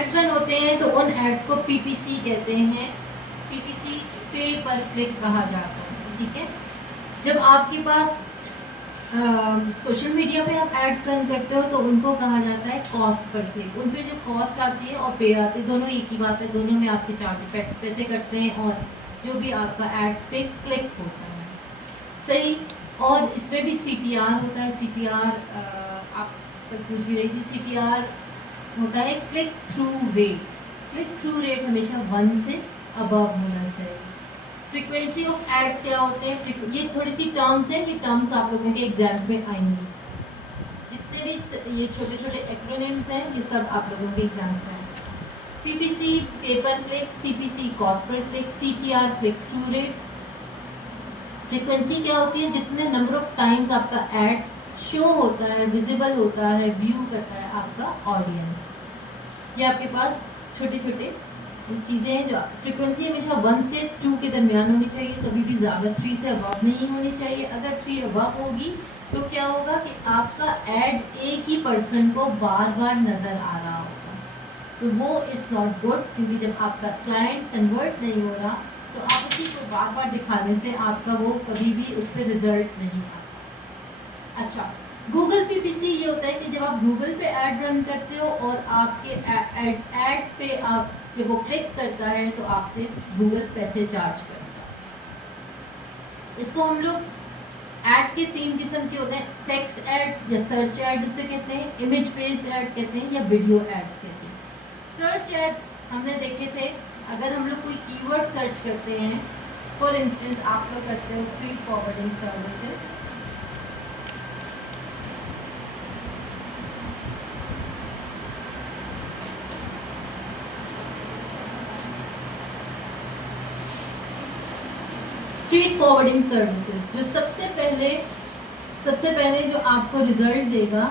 Ads run होते हैं तो उन एड्स को पीपीसी कहते हैं, पीपीसी पे पर क्लिक कहा जाता है, ठीक है। जब आपके पास सोशल मीडिया पे आप एड्स रन करते हो तो उनको कहा जाता है कॉस्ट पर क्लिक। उन पे जो कॉस्ट आती है और पे आती है दोनों एक ही बात है, दोनों में आपके चार्ज पैसे कटते हैं और जो भी आपका एड पे क्लिक होता है, सही। और इसमें भी CTR होता है। CTR आप पूछ भी रही थी, CTR होता है click through rate. Click through rate हमेशा 1 से अबव होना चाहिए। फ्रीक्वेंसी ऑफ एड्स क्या होते हैं, ये थोड़ी सी टर्म्स हैं, ये टर्म्स आप लोगों के एग्जाम्स में आएंगी। जितने भी ये छोटे छोटे एक्रोनिम्स हैं ये सब आप लोगों के एग्जाम्स में आएंगे। PPC paper click, CPC cost per click, CTR click through rate. Frequency क्या होती है, जितने नंबर ऑफ टाइम्स आपका एड शो होता है, विजिबल होता है, व्यू करता है आपका ऑडियंस। ये आपके पास छोटे छोटे चीज़ें हैं जो फ्रीक्वेंसी हमेशा 1 से 2 के दरमियान होनी चाहिए, कभी भी ज़्यादा 3 से अबव नहीं होनी चाहिए। अगर 3 अबव होगी तो क्या होगा कि आपका ऐड एक ही पर्सन को बार बार नज़र आ रहा होगा, तो वो इज़ नॉट गुड, क्योंकि जब आपका क्लाइंट कन्वर्ट नहीं हो रहा तो आप उसी को बार बार दिखाने से आपका वो कभी भी उस पर रिजल्ट नहीं आता। अच्छा, गूगल पीपीसी ये होता है कि जब आप गूगल पे ऐड रन करते हो और आपके ऐड पे आप जब वो क्लिक करता है तो आपसे गूगल पैसे चार्ज करता है। इसको हम लोग ऐड के 3 किस्म के होते हैं, टेक्स्ट ऐड या सर्च ऐड जिसे कहते हैं, इमेज बेस्ड ऐड कहते हैं, या वीडियो एड्स कहते हैं। सर्च ऐड हमने देखे थे, अगर हम लोग कोई कीवर्ड सर्च करते हैं, फॉर इंस्टेंस आप लोग करते हो free forwarding services, street forwarding services, जो सबसे पहले जो आपको रिजल्ट देगा,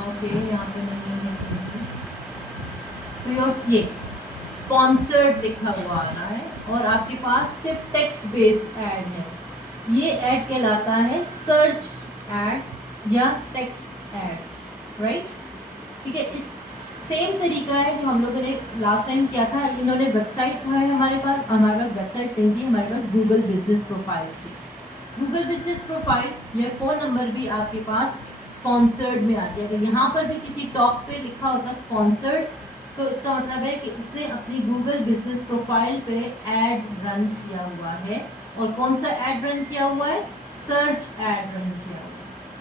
ओके यहाँ पे नहीं है, तो ये स्पॉन्सर्ड लिखा हुआ आ रहा है और आपके पास सिर्फ टेक्स्ट बेस्ड ऐड है, ये ऐड कहलाता है सर्च ऐड या टेक्स्ट ऐड, राइट, ठीक है। इस सेम तरीका है जो हम लोगों ने लास्ट टाइम किया था। इन्होंने वेबसाइट है हमारे पास वेबसाइट नहीं थी, हमारे पास गूगल बिजनेस प्रोफाइल थी। गूगल बिजनेस प्रोफाइल या फ़ोन नंबर भी आपके पास स्पॉन्सर्ड में आती है। अगर यहाँ पर भी किसी टॉप पे लिखा होता स्पॉन्सर्ड, तो इसका मतलब है कि उसने अपनी गूगल बिजनेस प्रोफाइल पे ऐड रन किया हुआ है। और कौन सा ऐड रन किया हुआ है, सर्च ऐड रन किया हुआ है,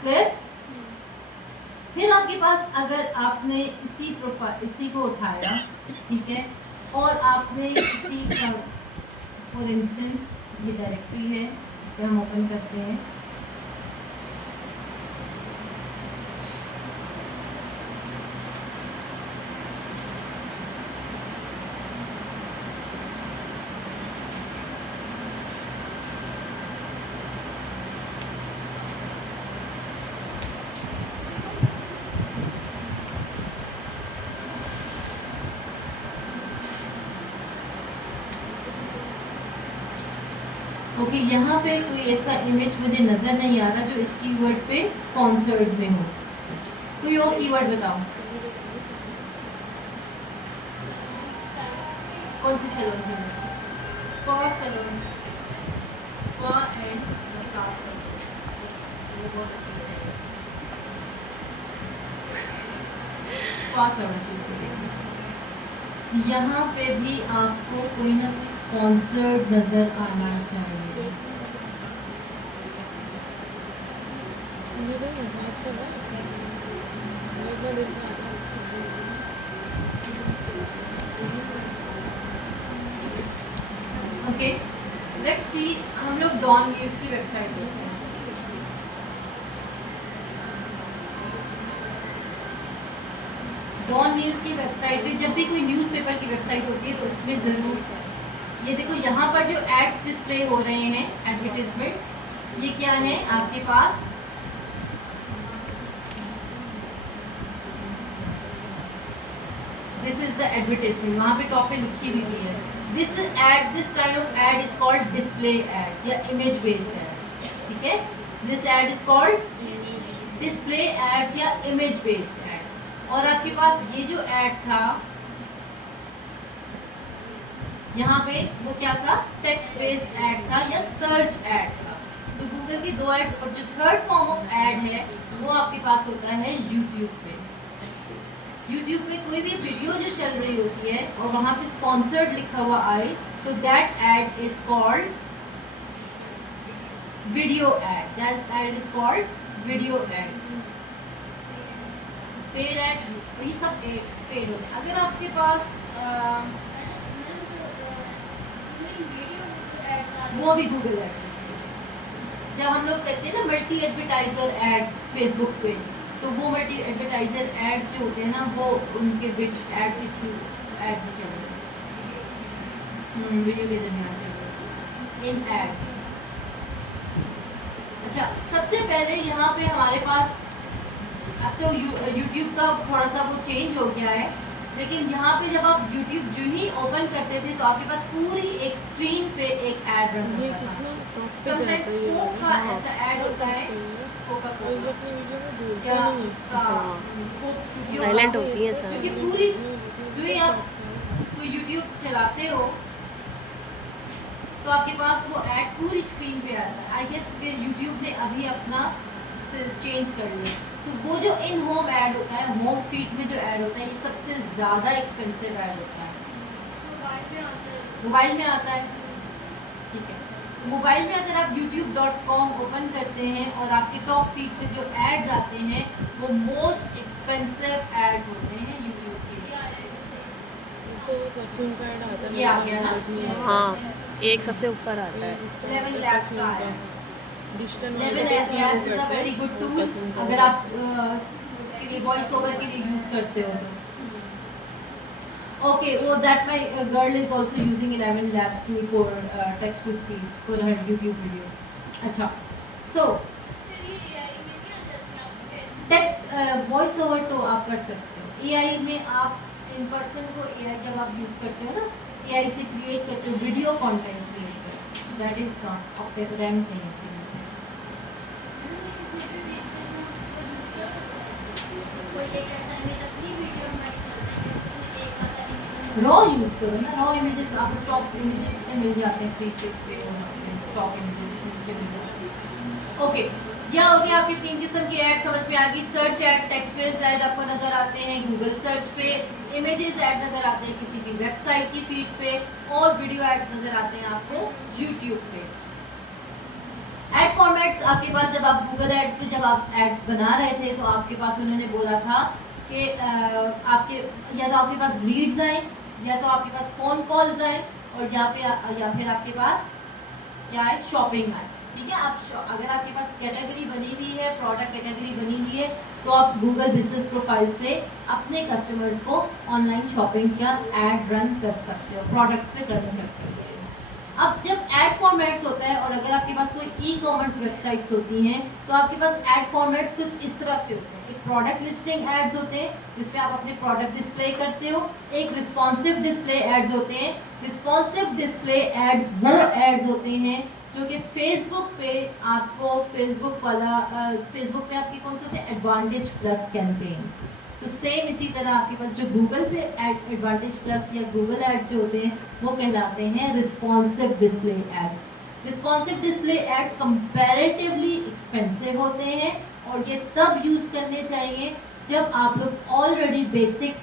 क्लियर। फिर आपके पास अगर आपने इसी को उठाया, ठीक है, और आपने इसी का फॉर इंस्टेंस ये डायरेक्टरी है तो हम ओपन करते हैं, ओके, यहाँ पे कोई ऐसा इमेज मुझे नजर नहीं आ रहा जो इस कीवर्ड पे स्पॉन्सर्ड में हो। कोई और कीवर्ड बताओ, कौन सी सैलून की, spa salon, spa and massage salon, वो बहुत अच्छी है, स्पा सर्विसेज। यहाँ पे भी आपको कोई ना कोई स्पॉन्सर्ड नजर आना चाहिए। ओके, लेट्स सी, हम लोग डॉन न्यूज़ की वेबसाइट देखते हैं। डॉन न्यूज़ की वेबसाइट पे जब भी कोई न्यूज़पेपर की वेबसाइट होती है तो इसमें ज़रूर, ये देखो यहाँ पर जो एड्स डिस्प्ले हो रहे हैं, एडवर्टीजमेंट, ये क्या है आपके पास, दिस इज द एडवर्टीजमेंट, वहाँ पे टॉप पे लिखी हुई है, this kind of ad is called display ad या इमेज बेस्ड एड, ठीक है। This ad is called display ad या इमेज बेस्ड एड। और आपके पास ये जो एड था यहाँ पे वो क्या था, टेक्स्ट बेस्ड एड था या सर्च एड था। तो गूगल की दो एड्स, और जो थर्ड फॉर्म ऑफ एड है वो आपके पास होता है यूट्यूब पे। यूट्यूब पे कोई भी वीडियो जो चल रही होती है और वहां पे स्पॉन्सर्ड लिखा हुआ आए तो that ad is called video ad, that ad is called video ad. Paid ad, ये सब पेड होते हैं। अगर आपके पास वो भी गूगल एड्स, जब हम लोग कहते हैं ना मल्टी एडवर्टाइजर एड्स फेसबुक पे, तो वो मल्टी एडवर्टाइजर एड्स जो होते हैं ना वो उनके बिट एड के थ्रू एड भी चल रहे हैं, वीडियो के दरमियान चल रहे हैं इन एड्स। अच्छा, सबसे पहले यहाँ पे हमारे पास अब तो यूट्यूब का थोड़ा सा वो चेंज हो गया है, लेकिन यहाँ पे जब आप YouTube जो ही ओपन करते थे तो आपके पास पूरी एक स्क्रीन पे एक ऐड रन होता था। समटाइम्स कोक का ऐसा ऐड होता है, कोका कोला क्या उसका कोक स्टूडियो साइलेंट होती है सब, क्योंकि पूरी जो ही आप कोई YouTube चलाते हो तो आपके पास वो ऐड पूरी स्क्रीन पे आता है। आई गेस YouTube ने अभी अपना चेंज कर लिया। तो वो जो इन होम ऐड होता है, होम फीड में जो ऐड होता है, ये सबसे ज़्यादा एक्सपेंसिव ऐड होता है, मोबाइल में आता है। ठीक है, तो मोबाइल में अगर आप youtube.com ओपन करते हैं और आपके टॉप फीड पे जो एड्स आते हैं वो मोस्ट एक्सपेंसिव एड्स होते हैं यूट्यूब के लिए। ये आ गया ना, हाँ एक सबसे ऊपर आता है 11 lakhs का आया। Digital 11 lakhs is a very good tool अगर आप इसके लिए वॉइस ओवर के लिए यूज करते हो तो। Okay, oh that my girl is also using 11 lakhs tool for text to speech for her YouTube videos. अच्छा, so text voice over तो आप कर सकते हो। AI में आप इन पर्सन को AI जब आप यूज करते हो ना, AI से क्रिएट करते हो वीडियो कंटेंट क्रिएट करते हो, that is not of the rank thing. Raw use करो ना, रॉ इमेजेस आप स्टॉक इमेजेस कितने मिल जाते हैं फ्री टिप पे, स्टॉक इमेजेस नीचे मिल जाते हैं। ओके, यह हो गया आपके 3 किस्म की ऐड समझ में आ गई। Search add, text based add आपको नजर आते हैं गूगल सर्च पे, इमेजेस ऐड नजर आते हैं किसी भी वेबसाइट की फीड पे, और वीडियो एड्स नजर आते हैं आपको यूट्यूब पे। एड फॉर्मेट्स आपके पास, जब आप गूगल एड्स पे जब आप एड बना रहे थे तो आपके पास उन्होंने बोला था कि आपके या तो आपके पास लीड्स आए, या तो आपके पास फोन कॉल्स आए, और या फिर आपके पास क्या है, शॉपिंग आए। ठीक है, आप अगर आपके पास कैटेगरी बनी हुई है, प्रोडक्ट कैटेगरी बनी हुई है, तो आप गूगल बिजनेस प्रोफाइल से अपने कस्टमर्स को ऑनलाइन शॉपिंग का एड रन कर सकते हो, प्रोडक्ट्स पे रन कर सकते हो। अब जब ऐड फॉर्मेट्स होता है और अगर आपके पास कोई ई कॉमर्स वेबसाइट्स होती हैं तो आपके पास ऐड फॉर्मेट्स कुछ इस तरह से होते हैं। एक प्रोडक्ट लिस्टिंग एड्स होते हैं जिसपे आप अपने प्रोडक्ट डिस्प्ले करते हो, एक रिस्पॉन्सिव डिस्प्ले एड्स होते हैं। रिस्पॉन्सिव डिस्प्ले एड्स वो एड्स होते हैं जो कि फेसबुक पे आपको फेसबुक पे आपके कौन से होते हैं, एडवांटेज प्लस कैंपेन। तो सेम इसी तरह आपके पास जो गूगल पे एडवांटेज प्लस या गूगल एड्स जो होते हैं वो कहलाते हैं responsive display ads. Responsive display ads comparatively expensive होते हैं और ये तब यूज़ करने चाहिए जब आप लोग ऑलरेडी बेसिक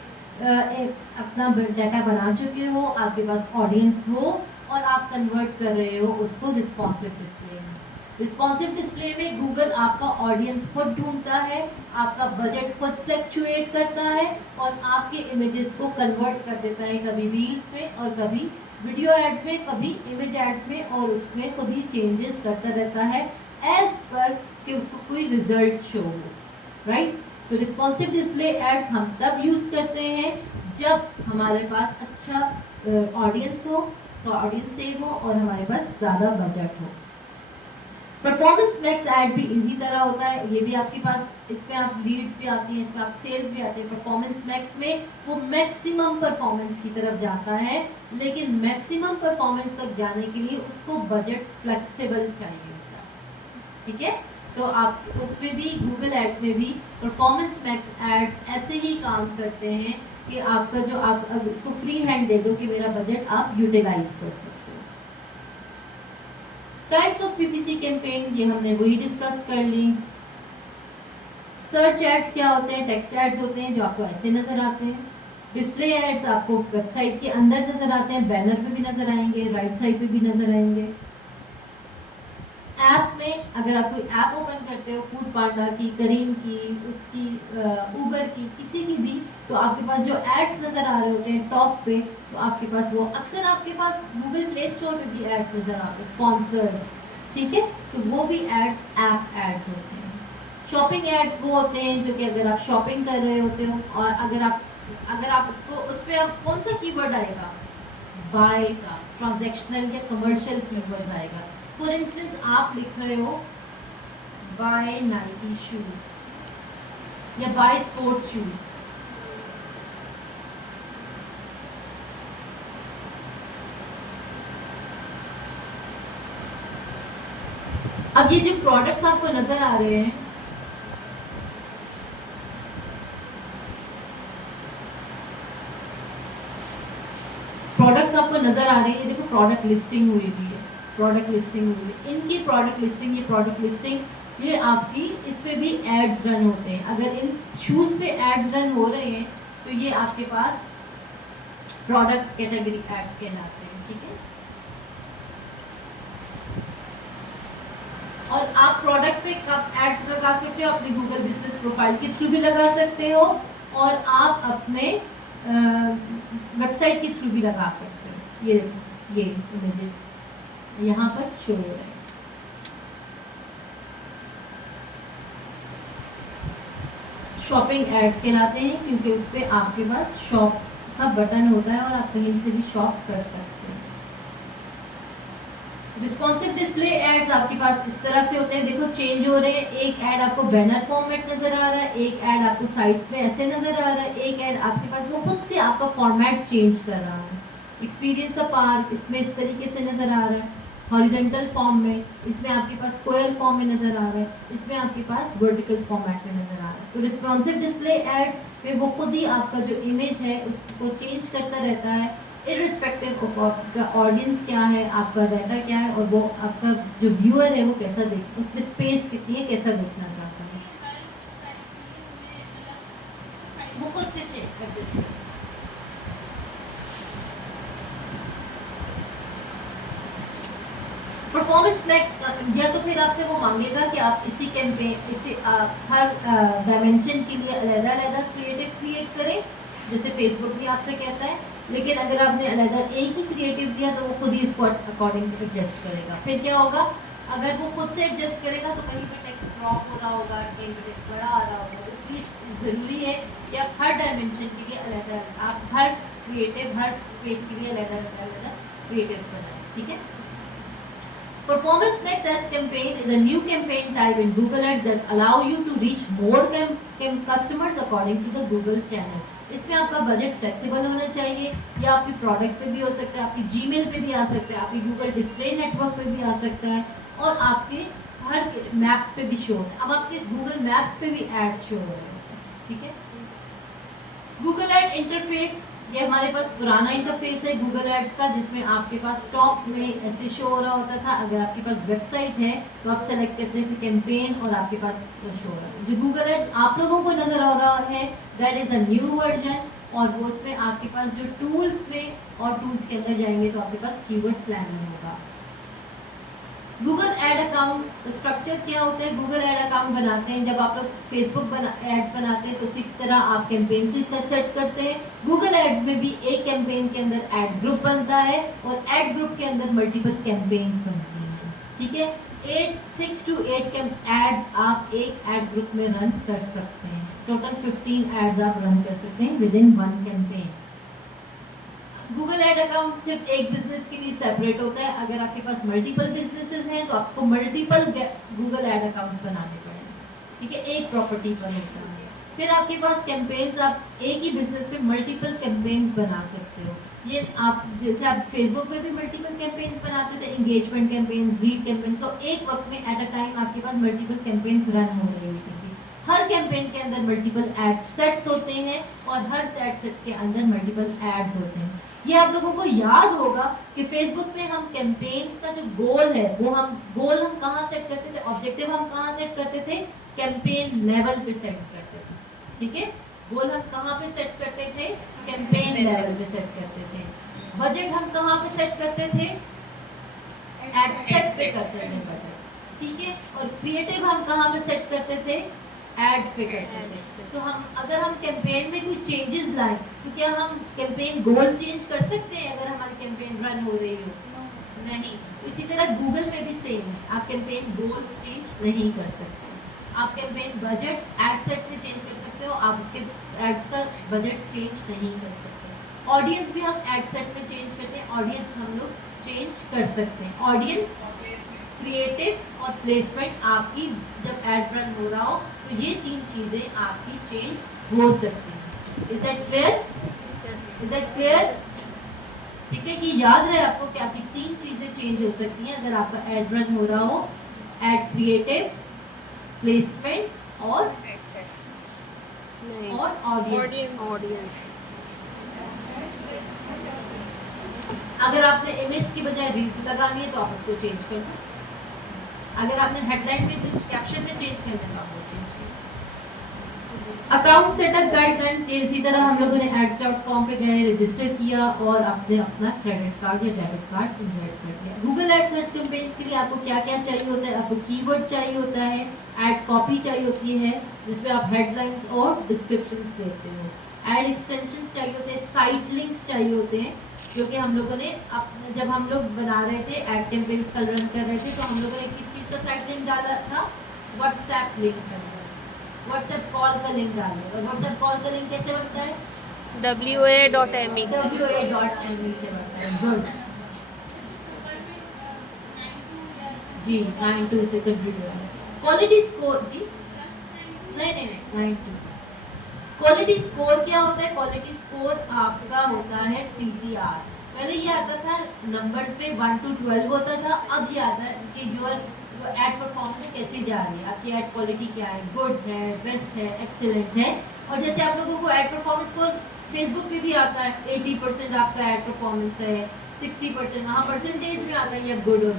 अपना डाटा बना चुके हो, आपके पास ऑडियंस हो और आप कन्वर्ट कर रहे हो उसको रिस्पॉन्सिव डिस्प्ले में। रिस्पॉन्सिव डिस्प्ले में गूगल आपका ऑडियंस खुद ढूंढता है, आपका बजट खुद फ्लक्चुएट करता है और आपके इमेजेस को कन्वर्ट कर देता है, कभी रील्स में और कभी वीडियो एड्स में, कभी इमेज एड्स में, और उसमें खुद ही चेंजेस करता रहता है एज पर कि उसको कोई रिजल्ट शो हो, राइट। तो रिस्पॉन्सिव डिस्प्ले एड्स हम तब यूज़ करते हैं जब हमारे पास अच्छा ऑडियंस हो, ऑडियंस सेव हो और हमारे पास ज़्यादा बजट हो। परफॉर्मेंस मैक्स ऐड भी इसी तरह होता है, ये भी आपके पास, इसमें आप लीड्स भी आती हैं, इसमें आप सेल्स भी आते हैं। परफॉर्मेंस मैक्स में वो मैक्सिमम परफॉर्मेंस की तरफ जाता है, लेकिन मैक्सिमम परफॉर्मेंस तक जाने के लिए उसको बजट फ्लेक्सिबल चाहिए होता है। ठीक है, तो आप उसमें भी गूगल एड्स में भी परफॉर्मेंस मैक्स एड्स ऐसे ही काम करते हैं कि आपका जो आप अब इसको फ्री हैंड दे दो कि मेरा बजट आप यूटिलाइज कर सकते हो। टाइप्स ऑफ पीपीसी कैंपेन ये हमने वही डिस्कस कर ली। सर्च एड्स क्या होते हैं? टेक्स्ट एड्स होते हैं जो आपको ऐसे नजर आते हैं। डिस्प्ले एड्स आपको वेबसाइट के अंदर नजर आते हैं, बैनर पे भी नजर आएंगे, राइट साइड पे भी नजर आएंगे। ऐप में अगर आप कोई ऐप ओपन करते हो, फूड पांडा की, करीम की, उसकी उबर की, किसी की भी, तो आपके पास जो एड्स नजर आ रहे होते हैं टॉप पे, तो आपके पास वो अक्सर आपके पास गूगल प्ले स्टोर पे भी एड्स नजर आते हैं स्पॉन्सर्ड, ठीक है, तो वो भी एड्स ऐप एड्स होते हैं। शॉपिंग एड्स वो होते हैं जो कि अगर आप शॉपिंग कर रहे होते हो और अगर आप उसको उस पर आप कौन सा कीवर्ड आएगा? बाय का, ट्रांजैक्शनल या कमर्शियल कीवर्ड आएगा। फॉर इंस्टेंस आप लिख रहे हो बाय नाइकी शूज या बाय स्पोर्ट्स शूज, अब ये जो प्रोडक्ट्स आपको नजर आ रहे हैं, प्रोडक्ट्स आपको नजर आ रहे हैं, देखो प्रोडक्ट लिस्टिंग हुई भी है, प्रोडक्ट लिस्टिंग हुई है, इनकी प्रोडक्ट लिस्टिंग, ये प्रोडक्ट लिस्टिंग ये आपकी इस पे भी एड्स रन होते हैं। अगर इन शूज पे एड्स रन हो रहे हैं तो ये आपके पास प्रोडक्ट कैटेगरी एड्स कहलाते हैं, ठीक है। और आप प्रोडक्ट पे कब एड्स लगा सकते हो? अपनी गूगल बिजनेस प्रोफाइल के थ्रू भी लगा सकते हो और आप अपने वेबसाइट के थ्रू भी लगा सकते हो। ये इमेजेस यहाँ पर शो हो रहे हैं। शॉपिंग एड्स कहलाते हैं क्योंकि उस पर आपके पास शॉप का बटन होता है और आप कहीं से भी शॉप कर सकते हैं। रिस्पॉन्सिव डिस्प्ले एड्स आपके पास इस तरह से होते हैं, देखो चेंज हो रहे हैं। एक ऐड आपको बैनर फॉर्मेट नजर आ रहा है, एक ऐड आपको साइट पे ऐसे नजर आ रहा है, एक ऐड आपके पास वो खुद से आपका फॉर्मेट चेंज कर रहा है। एक्सपीरियंस द पार्क इसमें इस तरीके से नजर आ रहा है, हॉरिजॉन्टल फॉर्म में, इसमें आपके पास स्क्वायर फॉर्म में नजर आ रहा है, इसमें आपके पास वर्टिकल फॉर्मेट में नजर आ रहा है। तो रिस्पॉन्सिव डिस्प्ले एड्स में वो खुद ही आपका जो इमेज है उसको चेंज करता रहता है, इररिस्पेक्टिव ऑफ आपका ऑडियंस क्या है, आपका डाटा क्या है, और वो आपका जो व्यूअर है वो कैसा देख, उसमें स्पेस कितनी है, कैसा देखना चाहता है, वो खुद से चेंज कर देते हैं। परफॉर्मेंस मैक्स या तो फिर आपसे वो मांगेगा कि आप इसी कैंपेन इसी हर डायमेंशन के लिए अलग-अलग क्रिएटिव क्रिएट करें, जैसे फेसबुक भी आपसे कहता है, लेकिन अगर आपने अलग एक ही क्रिएटिव दिया तो वो खुद ही इसको अकॉर्डिंग एडजस्ट करेगा। फिर क्या होगा, अगर वो खुद से एडजस्ट करेगा तो कहीं पर टेक्स्ट ड्रॉप हो रहा होगा, कहीं पर टेक्स्ट बड़ा आ रहा होगा, इसलिए ज़रूरी है कि आप हर डायमेंशन के लिए अलग-अलग, आप हर क्रिएटिव हर स्पेस के लिए अलग-अलग क्रिएटिव बनाएं, ठीक है। Performance Max Ads campaign is a new campaign type in Google Ads that allow you to reach more customers according to the Google channel. इसमें आपका बजट फ्लेक्सिबल होना चाहिए, या आपकी प्रोडक्ट पे भी हो सकता है, आपकी जीमेल पे भी आ सकता है, आपकी गूगल डिस्प्ले नेटवर्क पे भी आ सकता है, और आपके हर मैप्स पे भी शो होता है। अब आपके गूगल मैप्स पे भी ऐड शो हो रहे हैं, ठीक है। गूगल एड इंटरफेस, ये हमारे पास पुराना इंटरफेस है गूगल एड्स का, जिसमें आपके पास टॉप में ऐसे शो हो रहा होता था। अगर आपके पास वेबसाइट है तो आप सेलेक्ट करते थे कैंपेन और आपके पास शो हो रहा है। जो गूगल एड्स आप लोगों को नजर आ रहा है that is a new version, और वो उसमें आपके पास जो टूल्स में और टूल्स के अंदर जाएंगे तो आपके पास कीवर्ड प्लानिंग होगा। गूगल एड अकाउंट स्ट्रक्चर क्या होता है? गूगल एड अकाउंट बनाते हैं जब आप लोग फेसबुक एड्स बनाते हैं तो उसी तरह आप कैंपेन से सेट करते हैं। गूगल एड्स में भी एक कैंपेन के अंदर एड ग्रुप बनता है और एड ग्रुप के अंदर मल्टीपल कैंपेन्स बनती हैं, ठीक है। 6 to 8 एड्स आप एक एड ग्रुप में रन कर सकते हैं। टोटल 15 एड्स आप रन कर सकते हैं with in one campaign. Google ad account सिर्फ एक बिजनेस के लिए सेपरेट होता है। अगर आपके पास मल्टीपल बिजनेसेस हैं तो आपको मल्टीपल गूगल एड अकाउंट्स बनाने पड़ेंगे, ठीक है, एक प्रॉपर्टी पर होता है। फिर आपके पास कैंपेन्स, आप एक ही बिजनेस पे मल्टीपल कैंपेन्स बना सकते हो। ये आप जैसे आप फेसबुक पे भी मल्टीपल कैंपेन्स बनाते थे, एंगेजमेंट कैंपेन, रीड कैंपेन, तो एक वक्त में एट अ टाइम आपके पास मल्टीपल कैंपेन्स रन हो रही होती थी। हर कैंपेन के अंदर मल्टीपल एड सेट्स होते हैं और हर सेट के अंदर मल्टीपल एड्स होते हैं। ये आप लोगों को याद होगा कि फेसबुक पे हम कैंपेन का जो गोल है वो हम कहाँ सेट करते थे, ऑब्जेक्टिव हम कहाँ सेट करते थे, कैंपेन लेवल पे सेट करते थे। ठीक है, गोल हम कहाँ पे सेट करते थे, कैंपेन लेवल पे सेट करते थे। बजट हम कहाँ पे सेट करते थे, एड सेट पे करते थे बजट। ठीक है, और क्रिएटिव हम कहाँ पे सेट करते थे, एड्स पे करते थे। तो हम अगर हम कैंपेन में कोई चेंजेस लाएं तो क्या हम कैंपेन गोल चेंज कर सकते हैं अगर हमारी कैंपेन रन हो रही हो? नहीं। तो इसी तरह गूगल में भी सेम है, आप कैंपेन गोल्स चेंज नहीं कर सकते। आप कैंपेन बजट एड सेट में चेंज कर सकते हो, आप उसके एड्स का बजट चेंज नहीं कर सकते। ऑडियंस भी हम एड सेट में चेंज करते हैं, ऑडियंस हम लोग चेंज कर सकते हैं। ऑडियंस, क्रिएटिव और प्लेसमेंट आपकी जब एड रन हो रहा हो तो ये तीन चीजें आपकी चेंज हो सकती हैं। Is that clear? Is that clear? ठीक है, ये याद रहे आपको कि आपकी तीन चीजें चेंज हो सकती हैं अगर आपका एड रन हो रहा हो, एड क्रिएटिव, प्लेसमेंट और ऑडियंस। अगर आपने इमेज की बजाय रील लगानी है तो आप उसको चेंज कर दो। अगर आपने हेडलाइन में कुछ कैप्शन में चेंज करना है तो आप वो चेंज कर। अकाउंट सेटअप गाइडलाइंस, ये इसी तरह हम लोगों ने ads.com पे गए, रजिस्टर किया और आपने अपना क्रेडिट कार्ड या डेबिट कार्ड इंसर्ट कर दिया। गूगल एड सर्च कैंपेन्स के लिए आपको क्या क्या चाहिए होता है? आपको कीवर्ड चाहिए होता है, एड कॉपी चाहिए होती है जिसमें आप हेडलाइंस और डिस्क्रिप्शंस देते हो, एड एक्सटेंशंस चाहिए होते हैं, साइट लिंक्स चाहिए होते हैं, जो कि हम लोगों ने जब हम लोग बना रहे थे एड कैंपेन्स कल रन कर रहे थे तो हम लोगों ने किस चीज़ का साइट लिंक डाला था? व्हाट्सएप लिंक का, व्हाट्सएप कॉल का लिंक डाले। और व्हाट्सएप कॉल का लिंक कैसे बनता है? WA.me WA.me से बनता है। गुड जी, 92 से कंप्यूटर है। क्वालिटी स्कोर जी, नहीं 92। क्वालिटी स्कोर क्या होता है? क्वालिटी स्कोर आपका होता है CTR। पहले ये आता था नंबर्स में 1 to 12 होता था, अब ये आता है कि जो एड परफॉर्मेंस कैसी जा रही है, आपकी एड क्वालिटी क्या है, गुड है, बेस्ट है, एक्सीलेंट है। और जैसे आप लोगों को एड परफॉर्मेंस को फेसबुक पे भी आता है, 80% आपका एड परफॉर्मेंस है, 60% वहाँ परसेंटेज में आता है या गुड और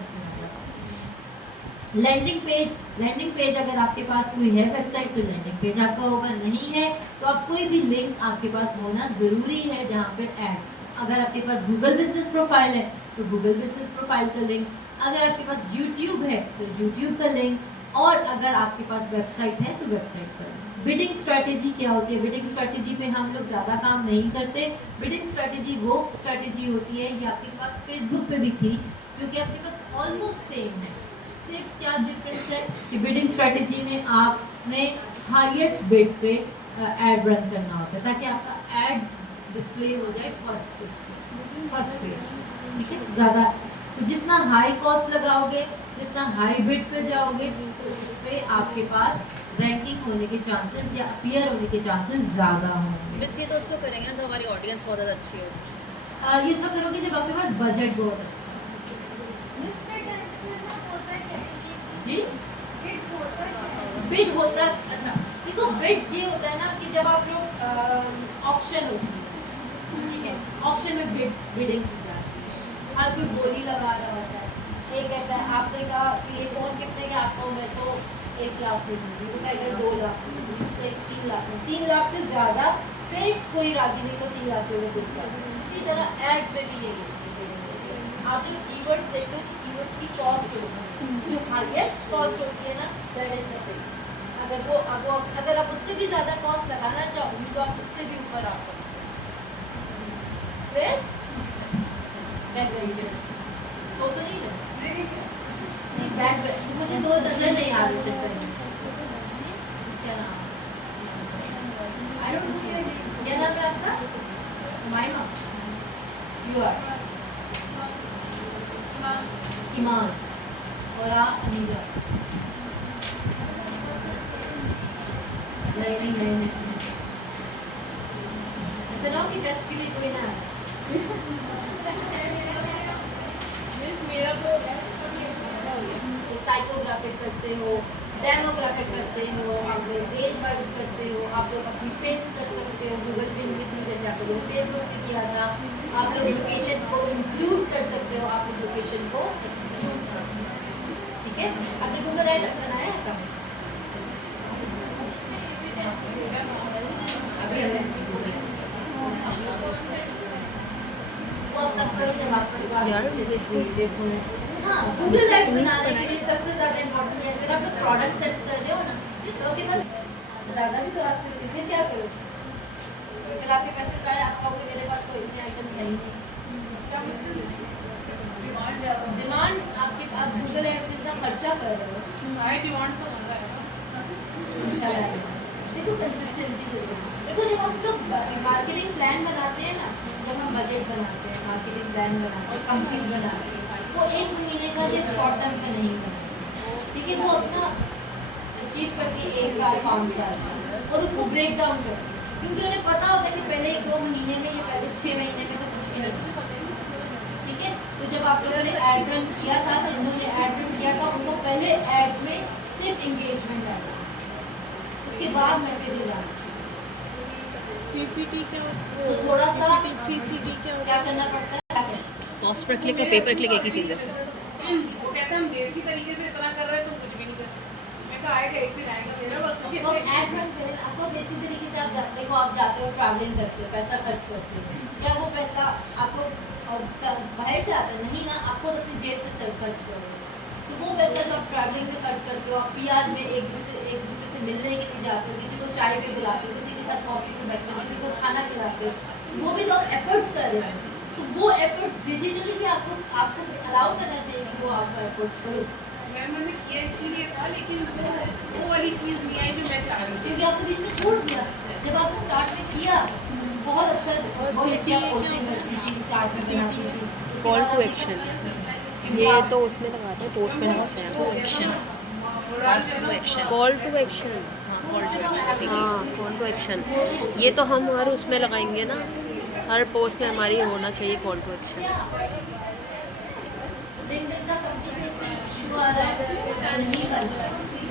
लैंडिंग पेज अगर आपके पास कोई है वेबसाइट तो लैंडिंग पेज आपका होगा, नहीं है तो आप कोई भी लिंक आपके पास होना ज़रूरी है जहाँ पे ऐड। अगर आपके पास गूगल बिजनेस प्रोफाइल है तो गूगल बिजनेस प्रोफाइल का लिंक, अगर आपके पास यूट्यूब है तो यूट्यूब का लिंक, और अगर आपके पास वेबसाइट है तो वेबसाइट का लिंक। बिडिंग स्ट्रैटेजी क्या होती है? बिडिंग स्ट्रैटेजी पे हम लोग ज़्यादा काम नहीं करते। बिडिंग स्ट्रैटेजी वो स्ट्रैटेजी होती है, ये आपके पास फेसबुक पे भी थी, जो कि आपके पास ऑलमोस्ट सेम है। सिर्फ क्या डिफरेंस है कि बिडिंग स्ट्रैटेजी में आपने हाईएस्ट बिड पे एड रन करना होता है ताकि आपका एड डिस्प्ले हो जाए फर्स्ट पेज। ठीक है, ज़्यादा तो जितना हाई कॉस्ट लगाओगे, जितना हाई बिड पे जाओगे तो उस पर आपके पास रैंकिंग होने के चांसेस या अपीयर होने के चांसेस ज़्यादा होंगे। बस ये तो उसको करेंगे जब हमारी ऑडियंस बहुत ज़्यादा अच्छी हो। ये सब करोगे जब आपके पास बजट बहुत अच्छा जी। बिड होता है, अच्छा देखो बिड ये होता है ना कि जब आप लोग ऑक्शन होती है, ठीक है, ऑक्शन में बिडिंग की जाती है, हर कोई बोली लगा रहा होता है। एक कहता है आपने कहा कि ये फ़ोन कितने का आपको, मैं तो 1 लाख में दूँगी, तो कहते 2 लाख में दूँगी, तो 3 लाख में, 3 लाख से ज़्यादा पे कोई राजी नहीं तो 3 लाख में बिड कर। इसी तरह एड्स में भी यही है, आप जब कीवर्ड्स देखते हो तो कीवर्ड्स की कॉस्ट होती है, जो हाईएस्ट कॉस्ट होती है ना दैट इज द बिड। अगर आप उससे भी ज़्यादा कॉस्ट लगाना चाहोगे तो आप उससे भी ऊपर आ सकते हैं। तो नहीं है नहीं बैक मुझे 2 नजर नहीं आ रही थे। क्या नाम? I don't know your name. क्या नाम है आपका? माइमा। यू आर ईमान और आप अनीजा। नहीं ऐसा ना हो कि टेस्ट के लिए कोई ना है। मेरा तो तो साइकोग्राफिक करते हो, डेमोग्राफिक करते हो, आप लोग एज वाइज करते हो, आप लोग अपनी पिन कर सकते हो गूगल पिन के थ्रू, जैसे आप लोगों ने फेसबुक पे किया था। आप लोग लोकेशन को इंक्लूड कर सकते हो, आप लोग लोकेशन को एक्सक्लूड कर सकते हो, ठीक है। आपने गूगल ऐड बनाया है क्या? अभी वो अब तक करो जब आपके पास यार, अच्छे से basically कोई देखो। हाँ, गूगल ऐड बनाने के लिए सबसे ज़्यादा इम्पोर्टेंट है, अगर आप प्रोडक्ट सेट कर रहे हो ना, तो आपके पास ज़्यादा भी तो आ सकते हैं, फिर क्या करो? फिर आपके पैसे जाए, आपका कोई मेरे पास तो इतने आइटम है ही नहीं। डिमांड आपके पास गूगल ऐड में इतना खर्चा कर रहे हो, उसका है। देखो कंसिस्टेंसी जरूरी है। देखो जब हम लोग मार्केटिंग प्लान बनाते हैं ना, जब हम बजट बनाते हैं, मार्केटिंग प्लान बनाते हैं, कंपनी बनाते हैं, वो 1 महीने का या शॉर्ट टर्म का नहीं बनाते, ठीक है। वो अपना अचीव करती है 1 साल 5 साल और उसको ब्रेक डाउन करती है, क्योंकि उन्हें पता होता है कि पहले 1-2 महीने में या पहले 6 महीने में तो कुछ भी नहीं होता, ठीक है। तो जब आप लोगों ने एड रन किया था, तो जिन्होंने एड रन किया था उनको पहले एड में सिर्फ एंगेजमेंट डालना, उसके बाद मैसेजेस आना। पीपीटी क्या होता है? तो थोड़ा सा सीसीटी क्या होता क्या करना पड़ता है, क्या करना कॉस्ट पर क्लिक और पे पर क्लिक एक ही चीज़ है। वो कहते हैं हम देसी तरीके से इतना कर रहे हैं तो कुछ भी नहीं कर। मैं कहा आएगा एक दिन आएगा मेरा वक्त है। तो एड रन करें, आपको देसी तरीके से आप जाते हो, आप जाते हो ट्रैवलिंग करते हो, पैसा खर्च करते हो, क्या वो पैसा आपको बाहर से आता है? नहीं ना, आपको तो अपनी जेब से खर्च करो। तो वो पैसा जो आप ट्रैवलिंग में खर्च करते हो, आप पीआर में एक दूसरे से मिलने के लिए जाते हो, किसी को चाय पे बुलाते हो, किसी के साथ कॉफी पे बैठते हो, किसी को खाना खिलाते हो, तो वो भी तो आप एफर्ट्स कर रहे हो। तो वो एफर्ट्स डिजिटली भी आपको अलाउ करना चाहिए कि वो आप एफर्ट्स करो, मैंने किया इसीलिए था, लेकिन वो वाली चीज़ नहीं आई जो मैं चाह रही थी। क्योंकि आपको बीच में छूट गया। जब आपने स्टार्ट में किया बहुत अच्छा पोस्टिंग करती थी, स्टार्ट में बनाती थी, कॉल टू एक्शन, ये तो उसमें लगाते हैं, पोस्ट में लगाते हैं। Through action, cost through action, call to action, call to action. हाँ कॉल टू एक्शन, ये तो हम हर उसमें लगाएंगे ना, हर पोस्ट में हमारी होना चाहिए कॉल टू एक्शन। दिन का कंप्लीट इशू आ रहा है, नहीं बन रहा है।